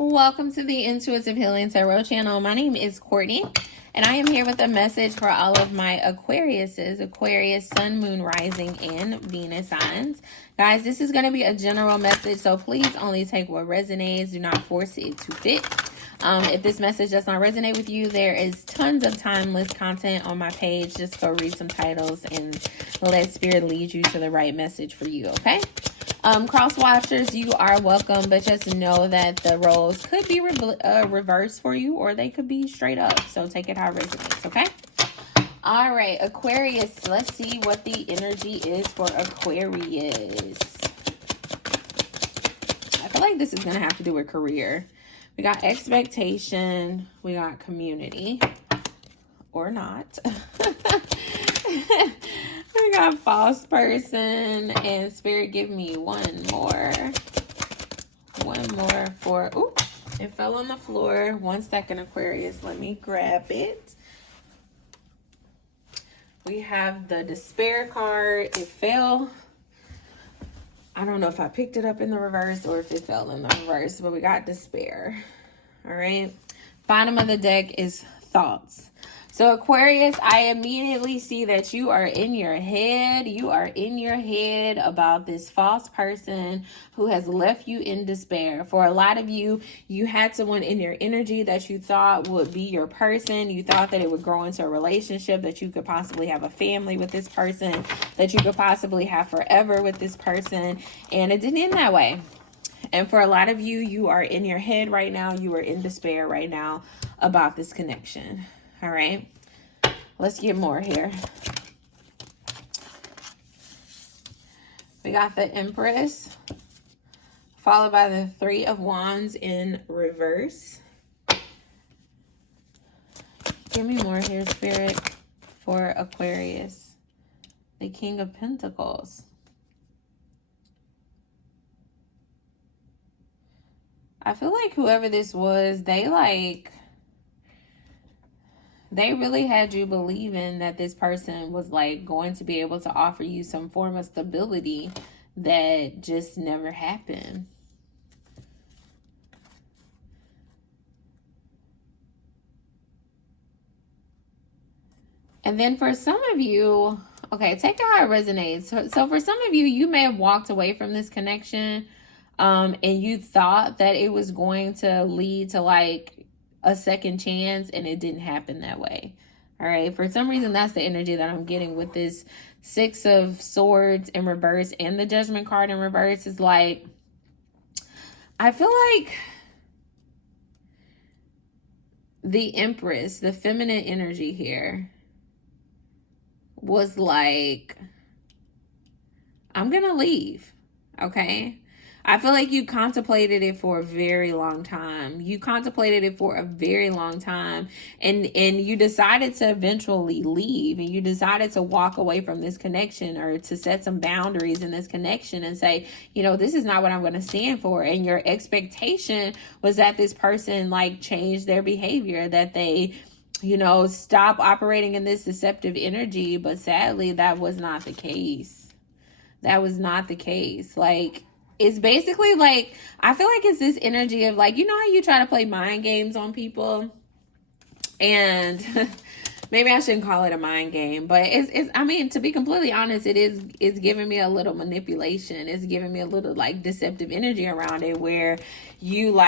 Welcome to the Intuitive Healing Tarot channel. My name is Courtney, and I am here with a message for all of my Aquariuses, Aquarius, Sun, Moon, Rising, and Venus signs. Guys, this is going to be a general message, so please only take what resonates. Do not force it to fit. If this message does not resonate with you, there is tons of timeless content on my page. Just go read some titles and let Spirit lead you to the right message for you, okay? Cross watchers, you are welcome, but just know that the roles could be reversed for you, or they could be straight up. So take it how it resonates, okay? All right, Aquarius, let's see what the energy is for Aquarius. I feel like this is going to have to do with career. We got expectation, we got community, or not. We got false person, and Spirit, give me one more for, ooh, it fell on the floor. 1 second, Aquarius, let me grab it. We have the despair card. It fell. I don't know if I picked it up in the reverse or if it fell in the reverse, but we got despair. All right. Bottom of the deck is thoughts. So Aquarius, I immediately see that you are in your head. You are in your head about this false person who has left you in despair. For a lot of you, you had someone in your energy that you thought would be your person. You thought that it would grow into a relationship, that you could possibly have a family with this person, that you could possibly have forever with this person. And it didn't end that way. And for a lot of you, you are in your head right now. You are in despair right now about this connection. All right, let's get more here. We got the Empress, followed by the Three of Wands in reverse. Give me more here, Spirit, for Aquarius. The King of Pentacles. I feel like whoever this was, they really had you believing that this person was going to be able to offer you some form of stability that just never happened. And then for some of you, okay, take it how it resonates. So for some of you, you may have walked away from this connection and you thought that it was going to lead to a second chance, and it didn't happen that way. All right, for some reason, that's the energy that I'm getting with this Six of Swords in reverse and the Judgment card in reverse. Is I feel like the Empress, the feminine energy here, was I'm gonna leave, okay? I feel like you contemplated it for a very long time. You contemplated it for a very long time. And you decided to eventually leave. And you decided to walk away from this connection, or to set some boundaries in this connection and say, you know, this is not what I'm going to stand for. And your expectation was that this person changed their behavior, that they, you know, stop operating in this deceptive energy. But sadly, that was not the case. That was not the case. It's basically I feel like it's this energy of you know how you try to play mind games on people, and maybe I shouldn't call it a mind game, but it's I mean, to be completely honest, it's giving me a little manipulation. It's giving me a little deceptive energy around it, where you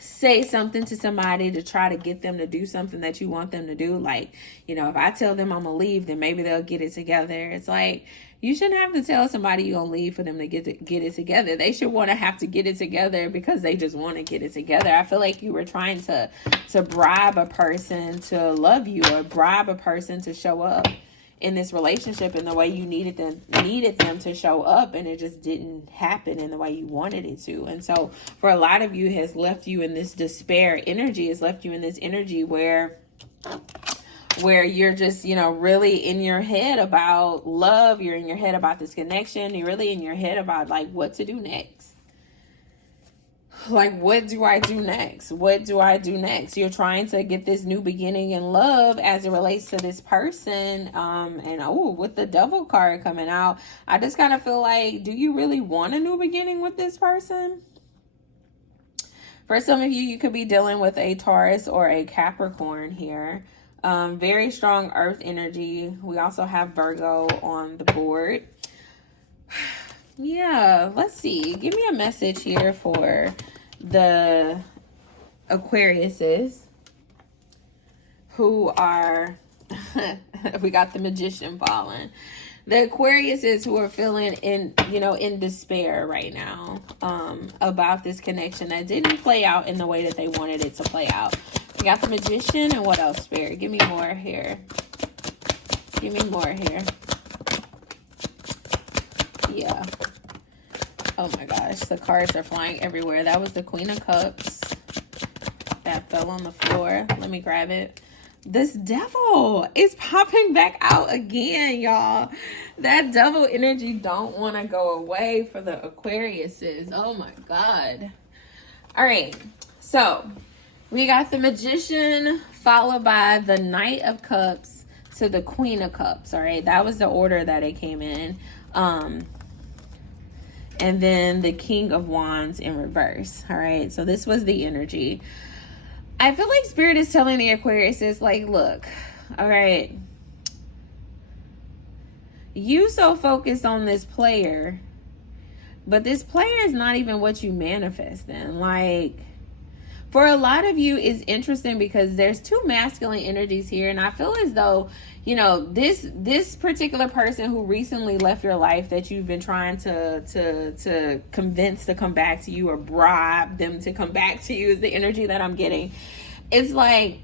say something to somebody to try to get them to do something that you want them to do. You know, if I tell them I'm gonna leave, then maybe they'll get it together. It's you shouldn't have to tell somebody you're gonna leave for them to get it together. They should want to have to get it together because they just want to get it together. I feel like you were trying to bribe a person to love you, or bribe a person to show up in this relationship in the way you needed them to show up, and it just didn't happen in the way you wanted it to. And so for a lot of you, has left you in this despair energy. Has left you in this energy where you're just, you know, really in your head about love. You're in your head about this connection. You're really in your head about what to do next. What do I do next? What do I do next? You're trying to get this new beginning in love as it relates to this person. And with the Devil card coming out, I just kind of feel do you really want a new beginning with this person? For some of you, you could be dealing with a Taurus or a Capricorn here. Very strong earth energy. We also have Virgo on the board. Yeah, let's see. Give me a message here for the Aquariuses who are, we got the Magician falling. The Aquariuses who are feeling in despair right now about this connection that didn't play out in the way that they wanted it to play out. We got the Magician, and what else, Spirit? Give me more here. Give me more here. Yeah. Oh my gosh, the cards are flying everywhere. That was the Queen of Cups that fell on the floor. Let me grab it. This Devil is popping back out again, y'all. That Devil energy don't want to go away for the Aquariuses. Oh my God. All right, so we got the Magician followed by the Knight of Cups to the Queen of Cups. All right, that was the order that it came in. And then the King of Wands in reverse. All right, so this was the energy. I feel like Spirit is telling the Aquariuses, like, look, all right, you so focused on this player, but this player is not even what you manifest in. Like, for a lot of you, it's interesting because there's two masculine energies here, and I feel as though, this particular person who recently left your life that you've been trying to convince to come back to you or bribe them to come back to you is the energy that I'm getting. It's like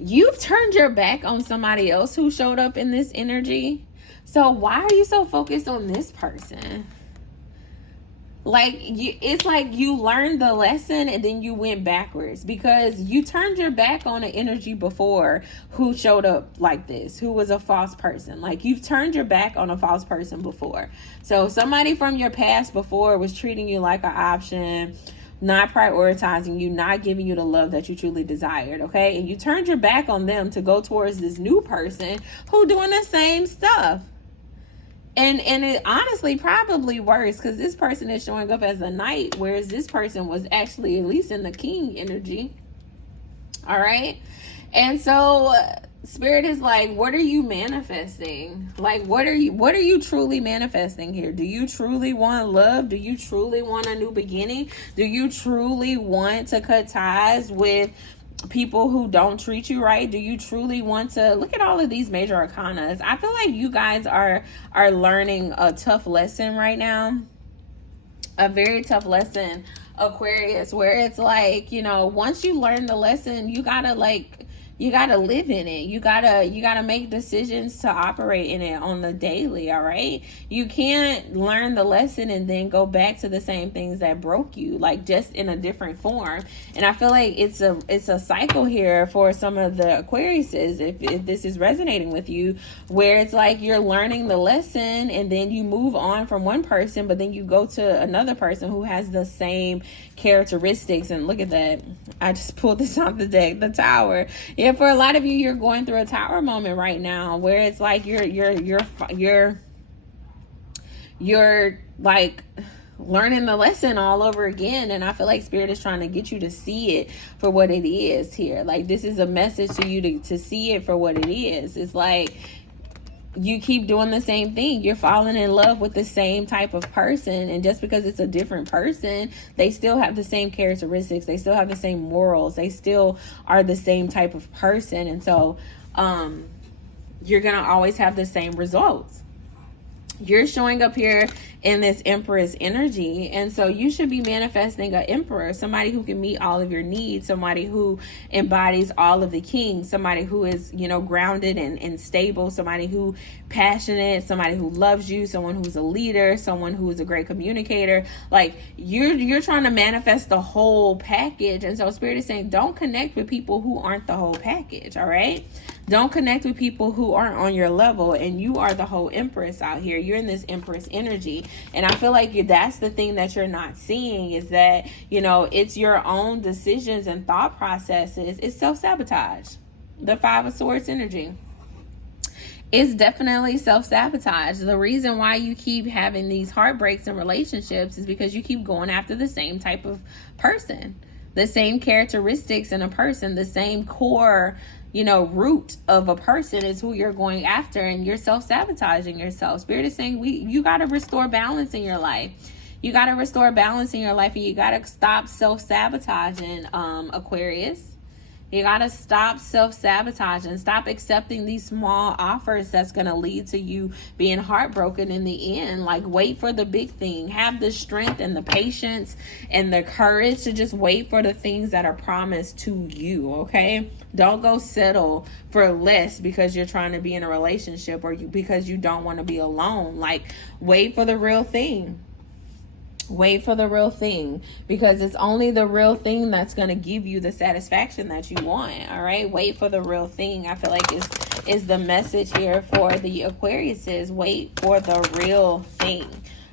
you've turned your back on somebody else who showed up in this energy. So why are you so focused on this person? Like, it's like you learned the lesson and then you went backwards because you turned your back on an energy before who showed up like this, who was a false person. Like, you've turned your back on a false person before. So somebody from your past before was treating you like an option, not prioritizing you, not giving you the love that you truly desired, okay? And you turned your back on them to go towards this new person who doing the same stuff. And it honestly probably worse because this person is showing up as a knight, whereas this person was actually at least in the king energy. All right. And so Spirit is like, what are you manifesting? Like, what are you truly manifesting here? Do you truly want love? Do you truly want a new beginning? Do you truly want to cut ties with people who don't treat you right? Do you truly want to look at all of these major arcanas? I feel like you guys are learning a tough lesson right now, a very tough lesson, Aquarius, where it's like, once you learn the lesson, you gotta live in it. You gotta make decisions to operate in it on the daily. All right. You can't learn the lesson and then go back to the same things that broke you, like just in a different form. And I feel like it's a cycle here for some of the Aquariuses, if this is resonating with you, where it's like you're learning the lesson and then you move on from one person, but then you go to another person who has the same characteristics. And look at that. I just pulled this off the deck, the Tower. Yeah, for a lot of you, you're going through a Tower moment right now where it's like you're like learning the lesson all over again. And I feel like Spirit is trying to get you to see it for what it is here. Like, this is a message to you to see it for what it is. It's like you keep doing the same thing. You're falling in love with the same type of person. And just because it's a different person, they still have the same characteristics. They still have the same morals. They still are the same type of person. And so you're going to always have the same results. You're showing up here in this Empress energy, and so you should be manifesting an Emperor, somebody who can meet all of your needs, somebody who embodies all of the kings, somebody who is, grounded and stable, somebody who passionate, somebody who loves you, someone who's a leader, someone who is a great communicator. Like, you're trying to manifest the whole package. And so Spirit is saying, don't connect with people who aren't the whole package. All right. Don't connect with people who aren't on your level, and you are the whole Empress out here. You're in this Empress energy. And I feel like that's the thing that you're not seeing, is that, it's your own decisions and thought processes. It's self-sabotage. The Five of Swords energy. It's definitely self-sabotage. The reason why you keep having these heartbreaks in relationships is because you keep going after the same type of person, the same characteristics in a person, the same core, root of a person is who you're going after, and you're self-sabotaging yourself. Spirit is saying you got to restore balance in your life. You got to restore balance in your life, and you got to stop self-sabotaging, Aquarius. You got to stop self-sabotaging. Stop accepting these small offers that's going to lead to you being heartbroken in the end. Like, wait for the big thing. Have the strength and the patience and the courage to just wait for the things that are promised to you, okay? Don't go settle for less because you're trying to be in a relationship or because you don't want to be alone. Like, wait for the real thing. Wait for the real thing, because it's only the real thing that's going to give you the satisfaction that you want. All right, wait for the real thing. I feel like is the message here for the Aquariuses. Wait for the real thing.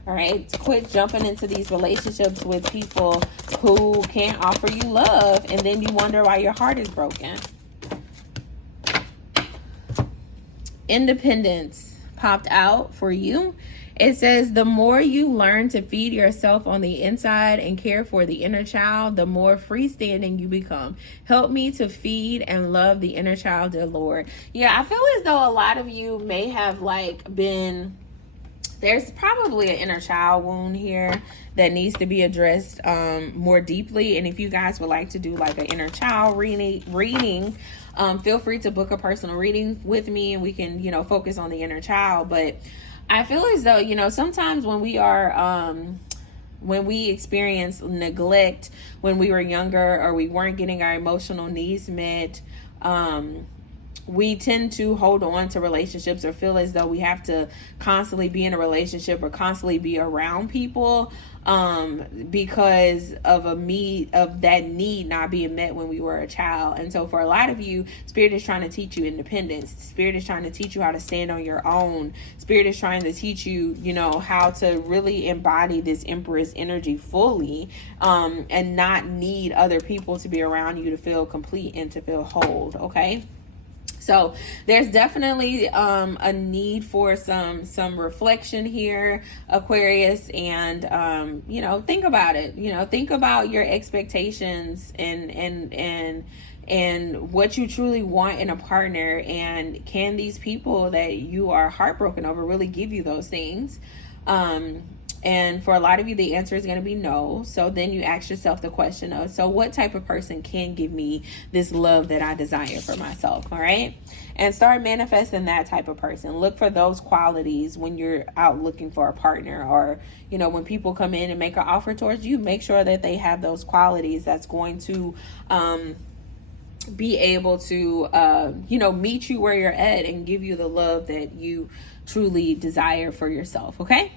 All right, quit jumping into these relationships with people who can't offer you love, and then you wonder why your heart is broken. Independence popped out for you. It says, the more you learn to feed yourself on the inside and care for the inner child, the more freestanding you become. Help me to feed and love the inner child, dear Lord. Yeah, I feel as though a lot of you may have there's probably an inner child wound here that needs to be addressed more deeply. And if you guys would like to do like an inner child reading, feel free to book a personal reading with me, and we can, focus on the inner child. But I feel as though, sometimes when we experience neglect when we were younger, or we weren't getting our emotional needs met, we tend to hold on to relationships or feel as though we have to constantly be in a relationship or constantly be around people because of that need not being met when we were a child. And so for a lot of you, Spirit is trying to teach you independence. Spirit is trying to teach you how to stand on your own. Spirit is trying to teach you, how to really embody this Empress energy fully, and not need other people to be around you to feel complete and to feel whole. Okay. So there's definitely a need for some reflection here, Aquarius, and think about it. Think about your expectations and what you truly want in a partner, and can these people that you are heartbroken over really give you those things? And for a lot of you, the answer is going to be no. So then you ask yourself the question of, so what type of person can give me this love that I desire for myself? All right. And start manifesting that type of person. Look for those qualities when you're out looking for a partner, or, when people come in and make an offer towards you, make sure that they have those qualities that's going to, be able to, meet you where you're at and give you the love that you truly desire for yourself. Okay.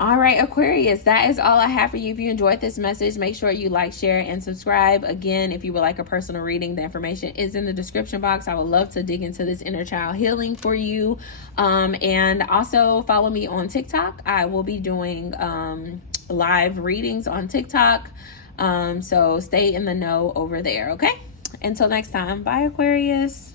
All right, Aquarius, that is all I have for you. If you enjoyed this message, make sure you like, share, and subscribe. Again, if you would like a personal reading, the information is in the description box. I would love to dig into this inner child healing for you. And also follow me on TikTok. I will be doing live readings on TikTok. So stay in the know over there, okay? Until next time, bye, Aquarius.